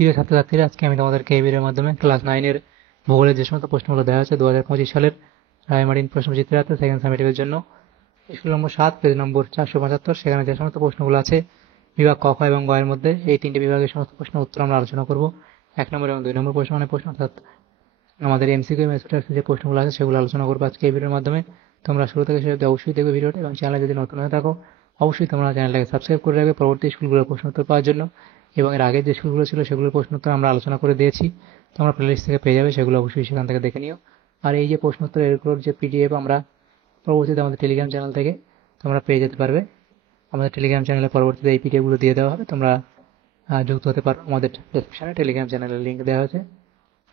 প্রিয় ছাত্রছাত্রীরা, আজকে আমি তোমাদেরকে এই ভিডিওর মাধ্যমে ক্লাস 9 এর ভূগোলের যে সমস্ত প্রশ্নগুলো দেওয়া হচ্ছে 2025 সালের রায়মার্টিন প্রশ্নবিচিত্রাতে সেকেন্ড সামেটিভের জন্য স্কুল নম্বর 7 পেজ নম্বর 475, সেখানে যে সমস্ত প্রশ্নগুলো আছে বিভাগ ক, খ এবং গ এর মধ্যে এই তিনটে বিভাগের সমস্ত প্রশ্নের উত্তর আমরা আলোচনা করব। 1 নম্বর এবং 2 নম্বর প্রশ্ন অর্থাৎ আমাদের এমসিকিউ এবং এসএসসি যে প্রশ্নগুলো আছে সেগুলো আলোচনা করবো আজকে এই ভিডিওর মাধ্যমে। তোমরা শুরু থেকে শেষ অবধি অবশ্যই দেখবে ভিডিওটা, এবং চ্যানেলে যদি নতুন হয়ে থাকো অবশ্যই তোমরা চ্যানেলটাকে সাবস্ক্রাইব করে রাখবে পরবর্তী স্কুলগুলোর প্রশ্ন উত্তর পাওয়ার জন্য। এবং এর আগে যে স্কুলগুলো ছিল সেগুলোর প্রশ্ন উত্তর আমরা আলোচনা করে দিয়েছি, তোমরা প্লেলিস্ট থেকে পেয়ে যাবে, সেগুলো অবশ্যই সেখান থেকে দেখে নিও। আর এই যে প্রশ্ন উত্তর এগুলোর যে পিডিএফ আমরা পরবর্তীতে আমাদের টেলিগ্রাম চ্যানেল থেকে তোমরা পেয়ে যেতে পারবে। আমাদের টেলিগ্রাম চ্যানেলে পরবর্তীতে এই পিডিএফগুলো দিয়ে দেওয়া হবে, তোমরা যুক্ত হতে পারো। আমাদের ডেসক্রিপশনে টেলিগ্রাম চ্যানেলের লিঙ্ক দেওয়া হয়েছে।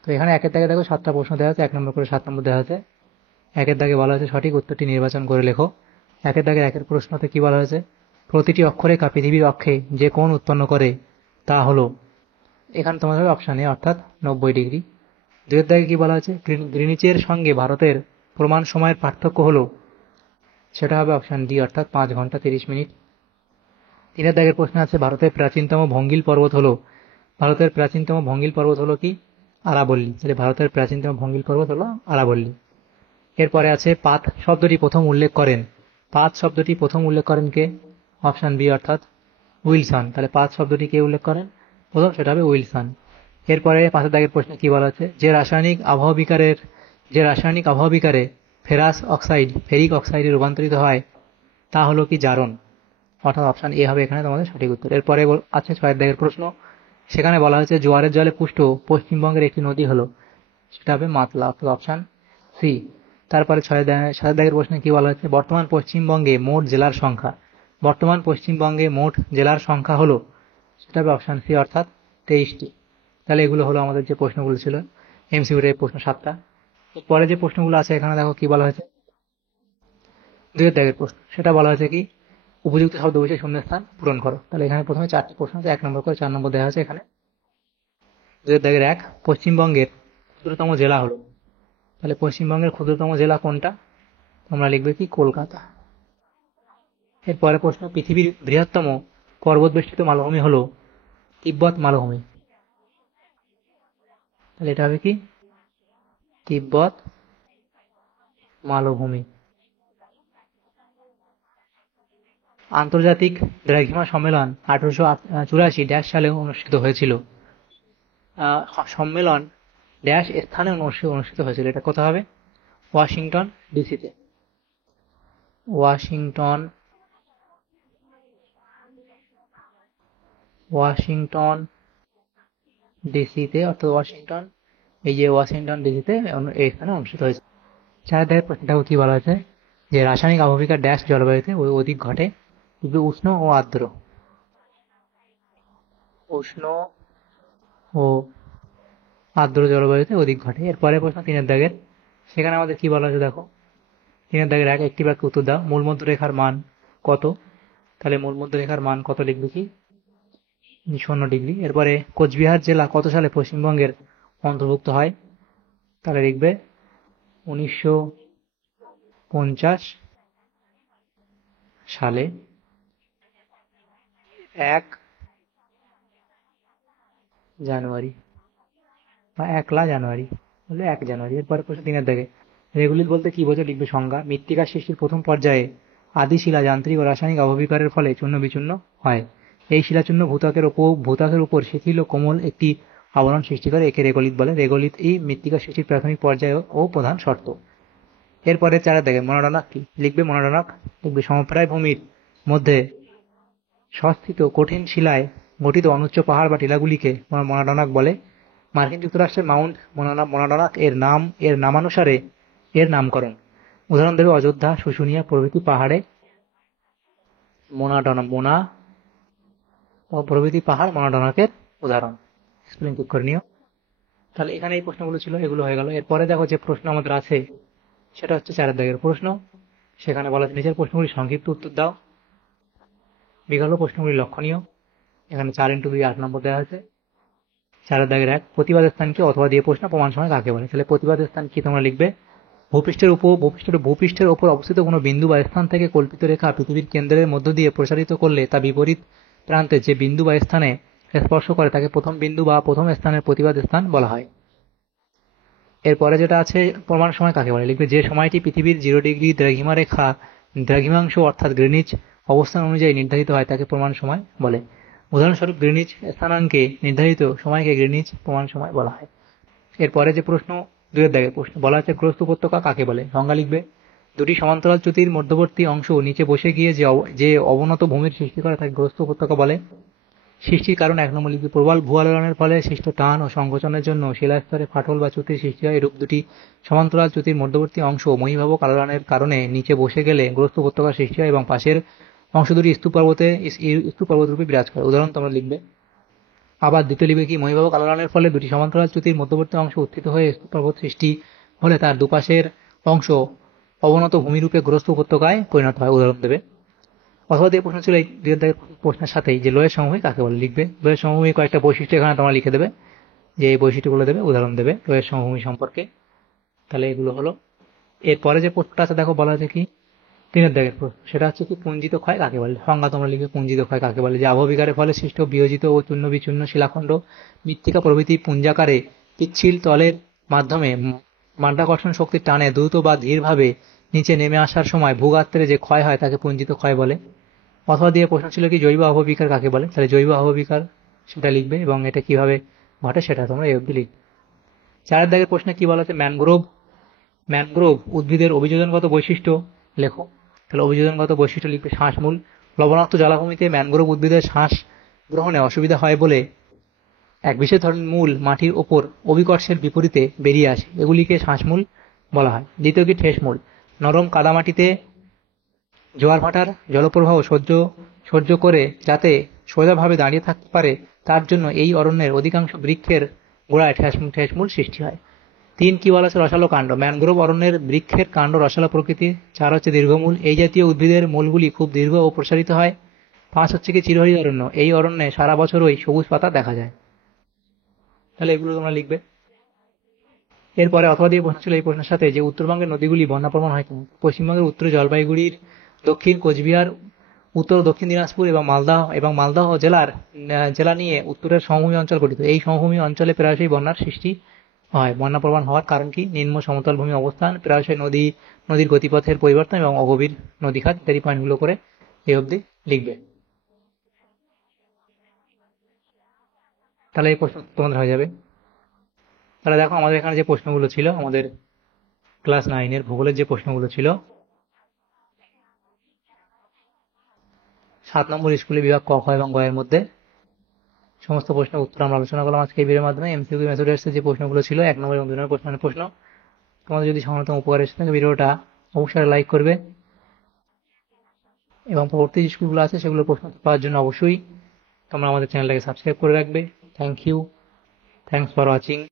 তো এখানে একের দাগে দেখো 7টা প্রশ্ন দেওয়া আছে, 1 নম্বর করে 7 নম্বর দেওয়া আছে। একের দাগে বলা হয়েছে সঠিক উত্তরটি নির্বাচন করে লেখো। একের দাগের একের প্রশ্নতে কি বলা হয়েছে, প্রতিটি অক্ষরেখা পৃথিবীর অক্ষে যে কোণ উৎপন্ন করে তা হলো, এখানে তোমার হবে অপশান এ অর্থাৎ 90 ডিগ্রি। 2 এর দাগে কি বলা হয়েছে, গ্রিনিচের সঙ্গে ভারতের প্রমাণ সময়ের পার্থক্য হলো, সেটা হবে অপশান ডি অর্থাৎ 5 ঘন্টা 30 মিনিট। 3 এর দাগের প্রশ্ন আছে ভারতের প্রাচীনতম ভঙ্গিল পর্বত হলো, ভারতের প্রাচীনতম ভঙ্গিল পর্বত হলো কি, আরাবল্লী। তাহলে ভারতের প্রাচীনতম ভঙ্গিল পর্বত হলো আরাবল্লী। এরপরে আছে পাত শব্দটি প্রথম উল্লেখ করেন, পাত শব্দটি প্রথম উল্লেখ করেন কে, অপশান বি অর্থাৎ উইলসন। তাহলে পাত শব্দটি কে উল্লেখ করেন প্রথম, সেটা হবে উইলসন। এরপরে 5 দাগের প্রশ্নে কি বলা আছে, যে রাসায়নিক আবহাওয়া বিকারে ফেরাস অক্সাইড ফেরিক অক্সাইডে রূপান্তরিত হয় তা হলো কি, জারণ। অর্থাৎ অপশান এ হবে এখানে তোমাদের সঠিক উত্তর। এরপরে আছে 6 দাগের প্রশ্ন, সেখানে বলা হয়েছে জোয়ারের জলে পুষ্ট পশ্চিমবঙ্গের একটি নদী হলো, সেটা হবে মাতলা অর্থাৎ অপশান সি। তারপরে 7 দাগের প্রশ্নে কি বলা হচ্ছে, বর্তমান পশ্চিমবঙ্গে মোট জেলার সংখ্যা, বর্তমান পশ্চিমবঙ্গে মোট জেলার সংখ্যা হলো, সেটা হবে অপশান সি অর্থাৎ 23টি। তাহলে এগুলো হলো আমাদের যে প্রশ্নগুলো ছিল এমসিকিউর এই প্রশ্ন 7টা। পরে যে প্রশ্নগুলো আছে এখানে দেখো কি বলা হয়েছে, 2 এর দাগের প্রশ্ন, সেটা বলা হয়েছে কি, উপযুক্ত শব্দ বসে শূন্যস্থান পূরণ করো। তাহলে এখানে প্রথমে 4টি প্রশ্ন আছে, 1 নম্বর করে 4 নম্বর দেওয়া আছে এখানে। 2 এর দাগের 1, পশ্চিমবঙ্গের ক্ষুদ্রতম জেলা হলো, তাহলে পশ্চিমবঙ্গের ক্ষুদ্রতম জেলা কোনটা, তোমরা লিখবে কি, কলকাতা। এরপরে প্রশ্ন, পৃথিবীর বৃহত্তম পর্বত বেষ্টিত মালভূমি হলো তিব্বত মালভূমি, তাহলে এটা হবে কি, তিব্বত মালভূমি। আন্তর্জাতিক দ্রাঘিমা সম্মেলন 1884 সালে অনুষ্ঠিত হয়েছিল, সম্মেলন ড্যাশ স্থানে অনুষ্ঠিত হয়েছিল, এটা কোথা হবে, ওয়াশিংটন ডিসিতে, ওয়াশিংটন ডিসিতে অর্থাৎ ওয়াশিংটন, এই যে ওয়াশিংটন ডিসিতে এই স্থানে অনুষ্ঠিত হয়েছে। 4 দাগের প্রশ্নটা কি বলা হয়েছে, যে রাসায়নিক আবহবিকার ড্যাশ জলবায়ুতে অধিক ঘটে, উষ্ণ ও আর্দ্র, উষ্ণ ও আর্দ্র জলবায়ুতে অধিক ঘটে। এরপরে প্রশ্ন 3 এর দাগের, সেখানে আমাদের কি বলা হয়েছে দেখো, 3 এর দাগের 1, একটি বাক্যে উত্তর দাও, মূল মধ্যরেখার মান কত, তাহলে মূল মধ্যরেখার মান কত লিখবে কি, 0 ডিগ্রি। এরপরে কোচবিহার জেলা কত সালে পশ্চিমবঙ্গের অন্তর্ভুক্ত হয়, তাহলে লিখবে 1950 সালে 1 জানুয়ারি বা 1লা জানুয়ারি, বলে 1 জানুয়ারি। এরপরে প্রশ্ন 3 এর দাগে, রেগুলিত বলতে কি বোঝো, লিখবে সংজ্ঞা, মৃত্তিকা সৃষ্টির প্রথম পর্যায়ে আদি শিলা যান্ত্রিক ও রাসায়নিক আবহবিকারের ফলে চূর্ণ বিচূর্ণ হয়, এই শিলাচূর্ণ ভূত্বকের উপর শিথিল ও কোমল একটি আবরণ সৃষ্টি করে, একে রেগোলিথ বলে। রেগোলিথ এই মৃত্তিকা সৃষ্টির প্রাথমিক পর্যায় ও প্রধান শর্ত। এরপরে 4 দাগে, মনোডনাক কি, লিখবে মনোডনাক, লিখবে সমপ্রায় ভূমির মধ্যে সংস্থিত কঠিন শিলায় গঠিত অনুচ্চ পাহাড় বা টিলাগুলিকে মনোডনাক বলে। মার্কিন যুক্তরাষ্ট্রের মাউন্ট মনোডনাক এর নামানুসারে এর নামকরণ। উদাহরণ দেবে অযোধ্যা, শুশুনিয়া প্রভৃতি পাহাড়ে প্রভৃতি পাহাড় মনোডনাকের উদাহরণ। স্পেলিং ঠিক করে নিও। তাহলে এখানে এই প্রশ্নগুলো ছিল, এগুলো হয়ে গেল। এরপরে দেখো যে প্রশ্ন আমাদের আছে সেটা হচ্ছে 4 দাগের প্রশ্ন, সেখানে বলা আছে নিচের প্রশ্নগুলি সংক্ষিপ্ত উত্তর দাও, বিকল্প প্রশ্নগুলি লক্ষণীয়। এখানে 4x2 8 নম্বর দেওয়া হয়েছে। 4 দাগের 1, প্রতিবাদের স্থান কি অথবা দিয়ে প্রশ্ন, প্রমাণ সময় কাকে বলে, তাহলে প্রতিবাদের স্থান কি তোমরা লিখবে, ভূপৃষ্ঠের উপর অবস্থিত কোনো বিন্দু বা স্থান থেকে কল্পিত রেখা পৃথিবীর কেন্দ্রের মধ্য দিয়ে প্রসারিত করলে তা বিপরীত প্রান্তে যে বিন্দু বা স্থানে স্পর্শ করে তাকে প্রথম বিন্দু বা প্রথম স্থানের প্রতিবাদ স্থান বলা হয়। এরপরে যেটা আছে প্রমাণ সময় কাকে বলে, লিখবে যে সময়টি পৃথিবীর 0 ডিগ্রি দ্রাঘিমাংশ অর্থাৎ গ্রিনিচ অবস্থান অনুযায়ী নির্ধারিত হয় তাকে প্রমাণ সময় বলে। উদাহরণস্বরূপ গ্রিনিচ স্থানাঙ্কে নির্ধারিত সময়কে গ্রিনিচ প্রমাণ সময় বলা হয়। এরপরে যে প্রশ্ন 2 দাগের প্রশ্ন বলা হচ্ছে গ্রস্ত উপত্যকা কাকে বলে। সংজ্ঞা লিখবে দুটি সমান্তরাল চ্যুতির মধ্যবর্তী অংশ নিচে বসে গিয়ে যে অবনত ভূমির সৃষ্টি করে তাকে গ্রস্ত উপত্যকা বলে। সৃষ্টির কারণ 1 নম্বর লিখবে প্রবল ভূ-আলোড়নের ফলে সৃষ্ট টান ও সংকোচনের জন্য শিলাস্তরে ফাটল বা চ্যুতির সৃষ্টি হয়। এরূপ দুটি সমান্তরাল চ্যুতির মধ্যবর্তী অংশ মহীভাবক আলোড়নের কারণে নিচে বসে গেলে গ্রস্ত উপত্যকার সৃষ্টি হয় এবং পাশের অংশ দুটি স্তূপ পর্বত রূপে বিরাজ করে। উদাহরণ তোমরা লিখবে। আবার দ্বিতীয় লিখবে কি মহীভাবক আলোড়নের ফলে দুটি সমান্তরাল চ্যুতির মধ্যবর্তী অংশ উত্থিত হয়ে স্তূপ পর্বত সৃষ্টি হলে তার দুপাশের অংশ অবনত ভূমিরূপে গ্রস্ত উপত্যকায় পরিণত হয়। উদাহরণ দেবে। অথবা দিয়ে প্রশ্ন ছিল এই প্রশ্নের সাথেই যে লোয়ের সমভূমি কাকে বলে, লিখবে লোয়ের সমভূমি কয়েকটা বৈশিষ্ট্য এখানে তোমরা লিখে দেবে, যে এই বৈশিষ্ট্যগুলো দেবে, উদাহরণ দেবে লোয়ের সমভূমি সম্পর্কে। তাহলে এগুলো হলো। এরপরে যে প্রশ্নটা আছে দেখো বলা আছে কি 3 দাগের প্রশ্ন, সেটা হচ্ছে কি পুঞ্জিত ক্ষয় কাকে বলে। সংজ্ঞা তোমরা লিখবে পুঞ্জিত ক্ষয় কাকে বলে, যে আবহবিকারের ফলে সৃষ্ট বিয়োজিত ও চূর্ণ বিচূর্ণ শিলাখণ্ড মৃত্তিকা প্রভৃতি পুঞ্জাকারে পিচ্ছিল তলের মাধ্যমে মাধ্যাকর্ষণ শক্তির টানে দ্রুত বা ধীরভাবে নিচে নেমে আসার সময় ভূগাত্রে যে ক্ষয় হয় তাকে পুঞ্জিত ক্ষয় বলে। অথবা দিয়ে প্রশ্ন ছিল কি জৈব আবহবিকার কাকে বলে, তাহলে জৈব আবহবিকার সেটা লিখবে এবং এটা কিভাবে ঘটে সেটা তোমরা এই অবধি লিখবে। 4 দাগের প্রশ্নে কি বলা আছে ম্যানগ্রোভ উদ্ভিদের অভিযোজনগত বৈশিষ্ট্য লেখো। তাহলে অভিযোজনগত বৈশিষ্ট্য লিখবে শ্বাসমূল। লবণাক্ত জলাভূমিতে ম্যানগ্রোভ উদ্ভিদের শ্বাস গ্রহণে অসুবিধা হয় বলে এক বিশেষ ধরনের মূল মাটির ওপর অভিকর্ষের বিপরীতে বেরিয়ে আসে, এগুলিকে শ্বাসমূল বলা হয়। দ্বিতীয় কি ঠেসমূল, নরম কাদামাটিতে জোয়ার ভাটার জলপ্রবাহ সহ্য করে যাতে সোজাভাবে দাঁড়িয়ে থাকতে পারে তার জন্য এই অরণ্যের অধিকাংশ বৃক্ষের গোড়ায় ঠেসমূল সৃষ্টি হয়। 3 কি বলা আছে রসালো কাণ্ড, ম্যানগ্রোভ অরণ্যের বৃক্ষের কাণ্ড রসালো প্রকৃতির। 4 হচ্ছে দীর্ঘমূল, এই জাতীয় উদ্ভিদের মূলগুলি খুব দীর্ঘ ও প্রসারিত হয়। 5 হচ্ছে কি চিরহরিৎ অরণ্য, এই অরণ্যে সারা বছরই সবুজ পাতা দেখা যায়। তাহলে এগুলো তোমরা লিখবে। এরপরে অথবা দিয়ে প্রশ্ন ছিল এই প্রশ্নের সাথে যে উত্তরবঙ্গের নদীগুলি বন্যা প্রবণ হয় কেন। পশ্চিমবঙ্গের উত্তরে জলপাইগুড়ির, দক্ষিণ কোচবিহার, উত্তর ও দক্ষিণ দিনাজপুর এবং মালদহ জেলা নিয়ে উত্তরের সমভূমি অঞ্চল গঠিত। এই সমভূমি অঞ্চলে প্রায়শই বন্যার সৃষ্টি হয়। বন্যা প্রবণ হওয়ার কারণ কি, নিম্ন সমতল ভূমি অবস্থান, প্রায়শই নদীর গতিপথের পরিবর্তন এবং অগভীর নদীখাত ইত্যাদি পয়েন্টগুলো করে এই অবধি লিখবে। তাহলে এই প্রশ্ন তোমাদের হয়ে যাবে। তাহলে দেখো আমাদের এখানে যে প্রশ্নগুলো ছিল, আমাদের ক্লাস 9-এর ভূগোলের যে প্রশ্নগুলো ছিল, 7 নম্বর স্কুলে বিভাগ ক, খ এবং গ এর মধ্যে সমস্ত প্রশ্নের উত্তর আমরা আলোচনা করলাম আজকে এই ভিডিওর মাধ্যমে। এমসিকিউ মেথডে এসে যে প্রশ্নগুলো ছিল 1 নম্বর এবং 2 নম্বর প্রশ্ন, তোমাদের যদি সামান্যতম উপকার এসে থাকে ভিডিওটা অবশ্যই লাইক করবে এবং পরবর্তী যে স্কুলগুলো আছে সেগুলোর প্রশ্ন পাওয়ার জন্য অবশ্যই তোমরা আমাদের চ্যানেলটাকে সাবস্ক্রাইব করে রাখবে। Thank you, thanks for watching.